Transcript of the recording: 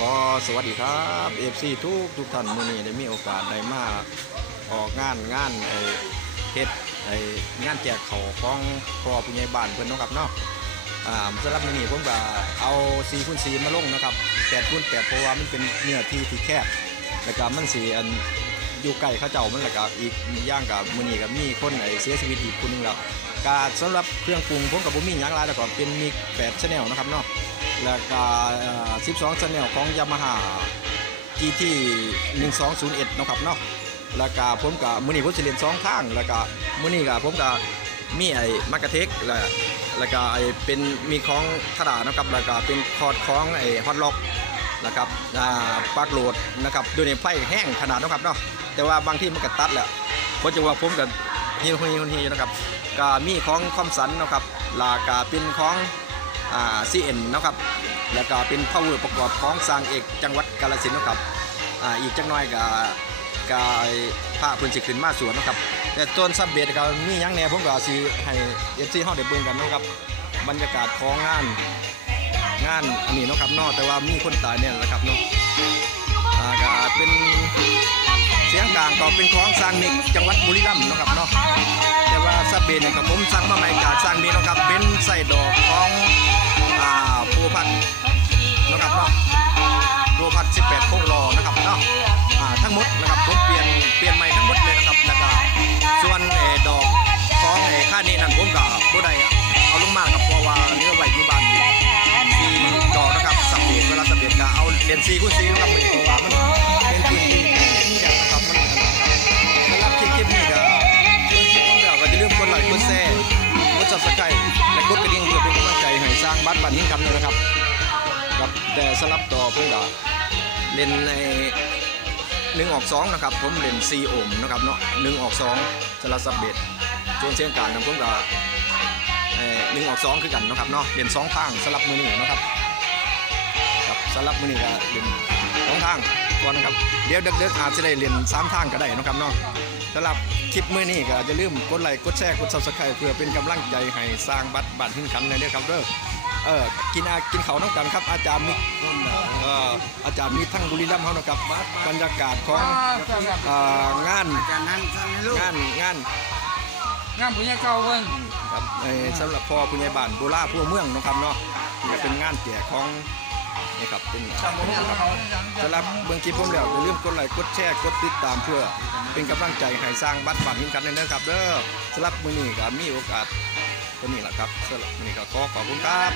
ขอสวัสดีครับเอฟซีทุกทุกท่านมื่อนี้ได้มีโอกาสได้มาออกงานงานไอ้เฮ็ดไอ้งานแจกขอของพ่อผู้ใหญ่บ้านเพื่อนเนาะครับเนาะอ่าสำหรับมื่อนี้ผมก็เอาซีคูณ4มาลงนะครับแปดคูณ8เพราะว่ามันเป็นเนื้อที่ที่แคบแล้วก็มันสีอัน อยู่ใกล้เขาเจ้ามันแหล้วก็อีกอย่างกับมือนี้ก็มีคนไอ้เสียชีวิตอีกคนนึงแล้วก็สำหรับเครื่องปรุงผมก็บ่มีหยังลายแล้วก็เป็นมิก8 Channel นะครับเนาะแล้วก็เอ่อ12 Channel ของ Yamaha GT 1201เอ็ดนะครับเนาะแล้วก็ผมก็มื้อนี้ผมสิเรียนสองทางแล้วก็มือนี้ก็ผมก็มีไอ้มากาเทคแล้วแล้วก็ไอ้เป็นมีของทาดานะครับแล้วก็เป็นคอร์ดของไอ้ฮอตล็อก นะครับปลักโหลดนะครับด้วยในไฟแห้งขนาดนะครับเนาะแต่ว่าบางที่มันก็ตัดแหละเพราะจังว่าผมก็เฮียเฮียเฮียนะครับก็มีของคอมสันนะครับแลาก็เป็นของอ่า CN นนะครับแล้วก็เป็น power ประกอบของสร้างเอกจังหวัดกาฬสินนะครับอ่าอีกจักหน่อยก็ก็พระพื้นสิขึ้นมาสวนนะครับ แต่ต้นซับเบสก็มียังแน่ผมก็สิให้ FC เฮาได้เบิ่งกันนะครับบรรยากาศของงาน งานอันนี้เนาะครับนอแต่ว่ามีคนตายเนี่ยแหละครับเนาะอ่าก็เป็นเสียงกลางก็เป็นของสร้างมิกจังหวัดบุรีรัมย์เนาะครับเนาะแต่ว่าซาเบนเนี่ยครับผมสั่งมาใหม่จากสร้างมีเนาะครับเป็นใส่ดอกของอ่าภูพัก เอาเลนซีคูณซีนะครับมันเพราะว่ามันเป็นพื้นที่แคบนะครับมันสำหรับคลิปๆนี้ก็เมื่อคลิปของเราก็จะเริ่าลืมกดไลค์กดแชร์กดซับสไครต์และกดกระดิ่งเพื่อเป็นกำลังใจให้สร้างบัตรบัตรหินคำด้วยนะครับครับแต่สลับต่อเพื่อนก็เล่นในหนึ่งออกสองนะครับผมเล่นซีโอมนะครับเนาะหนึ่งออกสองสลับซับเบดช่วงเชียงการนะผมก็เอ่อหนึ่งออกสองคือกันนะครับเนาะเล่นสองทางสลับมือหนึ่งนะครับ ครับสลับมือหนึ่งก็เล่นสองทางก่อนนะครับ เดี๋ยวเด็กๆอาจจะได้เล่นสามทางก็ได้นะครับเนาะสำหรับคลิปมื้อนี้ก็อย่าลืมกดไลค์กดแชร์กด Subscribe เพื่อเป็นกำลังใจให้สร้างบัตรบัตรหินขันในเด้อครับเด้อเออกินอากินเขาวน้องกันครับ อาจารย์มิกเอ่ออาจารย์มิกทั้งบุรีรัมย์เฮานะครับบรรยากาศของเอ่องานจากนั้นท่านไม่รู้งานงานงานผู้ใหญ่เก่าเพิ่นครับเอ่อสำหรับพ่อผู้ใหญ่บ้านโบราณผู้เมืองเนาะครับเนาะนี่เป็นงานแจกของ นี่ครับเป็นครับสำหรับเบิ่งคลิปผมแล้วอย่าลืมกดไลค์กดแชร์กดติดตามเพื่อ เป็นกำลังใจให้สร้างบัตรบัตรหินขันในเด้อครับ เด้อสำหรับมื้อนี้ก็มีโอกาสตัวนี้แหละครับสำหรับวันนี้ก็ขอขอบคุณครับ